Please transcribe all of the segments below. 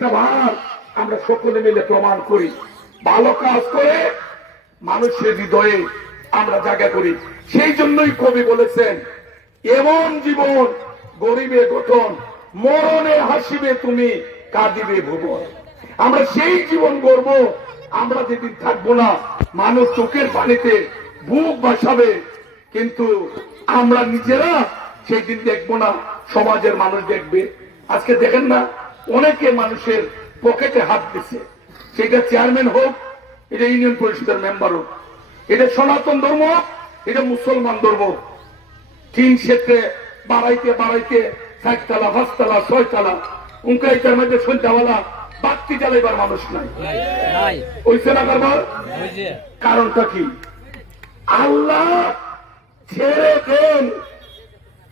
একটা বার আমরা সকলে মিলে প্রমাণ করি। ভালো কাজ করে মানুষের হৃদয়ে আমরা জায়গা করি। সেই জন্যই কবি বলেছেন, এমন জীবন গরিবে গঠন, মরণে হাসিবে তুমি, কাঁদিবে ভুবন। আমরা সেই জীবন গড়ব, আমরা যেদিন থাকব না, মানুষ চোখের পানিতে বুক বাসাবে। কিন্তু আমরা নিজেরা সেই দিন দেখব না, সমাজের মানুষ দেখবে। আজকে দেখেন না অনেকে মানুষের পকেটে হাত দিছে। সেটা চেয়ারম্যান হোক এটা ইউনিয়ন পরিষদের মেম্বার হোক এটা সনাতন ধর্ম এটা মুসলমান ধর্ম। তিন ক্ষেত্রে বাড়াইতে বাড়াইতে চারতলা পাঁচতলা ছয়তলা উঙ্কাইটার মধ্যে সন্ধ্যাবেলা বাতি জ্বালাইবার মানুষ নাই। ওইছে না কারবার? ওই কারণটা কি? আল্লাহ ছেড়ে দেন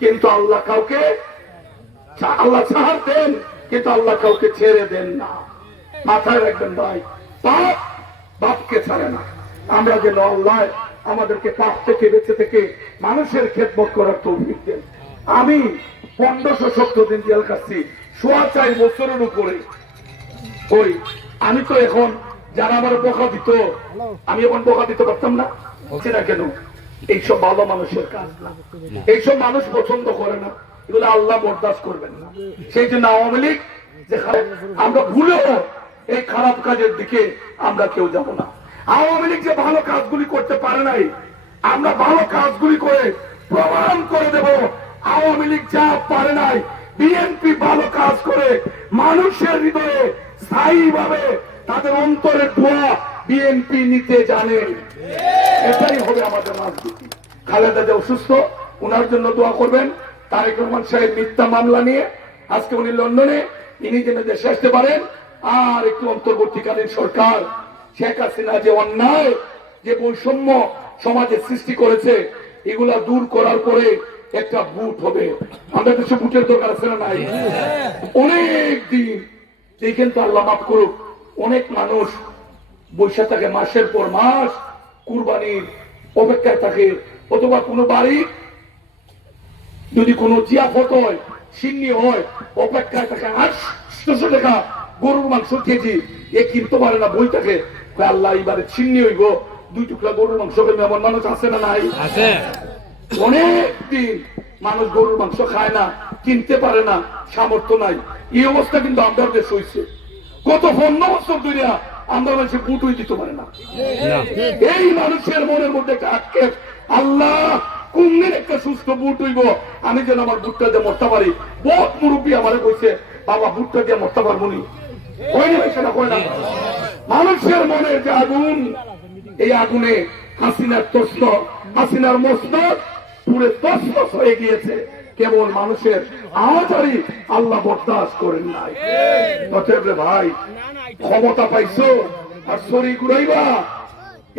কিন্তু আল্লাহ কাউকে আল্লাহ ছাড় দেন। কিন্তু আল্লাহ কাউকে ছেড়ে দেন না। মাথায় রাখবেন ভাই, পাপ বাপকে ছাড়ে না। আমরা যেন আল্লাহ আমাদেরকে পাপ থেকে বেঁচে থেকে মানুষের খেদমত করার তৌফিক দেন। আমি পনেরোশো সত্তর দিন জেল কাটছি সোয়া চার বছরের উপরে। ওই, আমি তো এখন, যারা আমার বোকা দিত, আমি এখন বোকা দিতে পারতাম না? সেটা কেন? এইসব ভালো মানুষের কাজ না। এইসব মানুষ পছন্দ করে না। এগুলো আল্লাহ বরদাস্ত করবেন না। সেই জন্য আওয়ামী লীগ যে আমরা ভুলেও এই খারাপ কাজের দিকে আমরা কেউ যাব না। আওয়ামী লীগ যে ভালো কাজগুলি করতে পারে নাই, আমরা ভালো কাজগুলি করে প্রমাণ করে দেব, আওয়ামী লীগ যা পারে নাই বিএনপি ভালো কাজ করে মানুষের হৃদয়ে স্থায়ী ভাবে তাদের অন্তরের ধোয়া বিএনপি নিতে জানে। এটাই হবে আমাদের রাজনীতি। খালেদা যে অসুস্থ, ওনার জন্য দোয়া করবেন। তারেক রহমান সাহেব মিথ্যা মামলা নিয়ে, আজকে উনি লন্ডনে, ইনি যেন দেশে আসতে পারেন, আর একটু অন্তর্বর্তীকালীন সরকার, শেখ হাসিনা যে অন্যায়, যে বৈষম্য সমাজে সৃষ্টি করেছে, এগুলা দূর করার পরে একটা বুট হবে। আমাদের দেশে বুটের দরকার আছে না নাই? অনেক দিন দেখেন তো আল্লাহ মাফ করুক, অনেক মানুষ বৈশা থাকে, মাসের পর মাস কুরবানির অপেক্ষায় থাকে, অথবা কোনো বাড়ি যদি কোনো জিয়াফত হয় সিন্নি হয় অপেক্ষায় থাকে আটশো টাকা গরুর মাংস কেজি এ কিনতে পারে না বই থাকে? আল্লাহ এবারে ছিন্নি হইব দুই টুকরা গরুর মাংস খেলে এমন মানুষ আছে না নাই? আছে। অনেক দিন মানুষ গরুর মাংস খায় না কিনতে পারে না সামর্থ্য নাই। এই অবস্থা কিন্তু আমাদের দেশ হয়েছে কত পণ্য বছর ধরে আমরা মানুষের বুটুই দিতে পারে না। এই মানুষের মনের মধ্যে একটা আক্ষেপ আল্লাহ কোনদিন একটা সুস্থ বুট হইব। আমি যেন আমার বুটটা দিয়ে মরতে পারি। বহুত মুরব্বী আমার কইছে, বাবা, বুটটা দিয়ে মরতে পারব নি। মানুষের মনের যে আগুন, এই আগুনে হাসিনার তস্ত, হাসিনার মস্তক পুরে তসমস হয়ে গিয়েছে। কেবল মানুষের আওয়াজারি আল্লাহ বরদাস্ত করেন নাই। রে ভাই, ক্ষমতা পাইছো আর শরীর ঘুরাইবা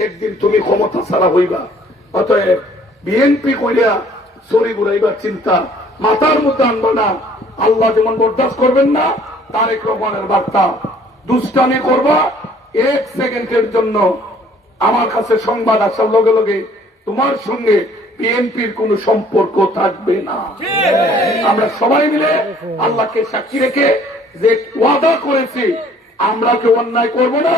একদিন তুমি ক্ষমতা ছাড়া হইবা। অতএব বিএনপি কইয়া শরীর ঘুরাইবার চিন্তা। মাথার মধ্যে আনবা না। আল্লাহ যেমন বরদাস্ত করবেন না, তারেক রহমানের বার্তা। দুষ্টামি করবা এক সেকেন্ডের জন্য। আমার কাছে সংবাদ আসার লগে লগে তোমার সঙ্গে বিএনপির কোন সম্পর্ক থাকবে না। আমরা সবাই মিলে আল্লাহকে সাক্ষী রেখে যে ওয়াদা করেছি, আমরা কেউ অন্যায় করব না।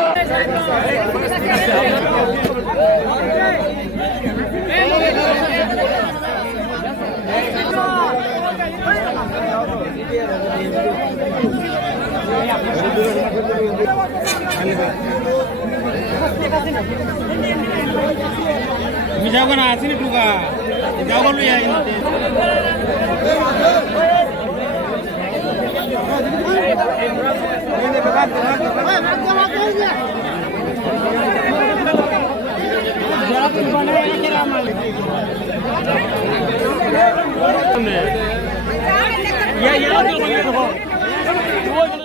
তুমি যাও না আসিনি টুকা যাও লই আই या या दो बंदे देखो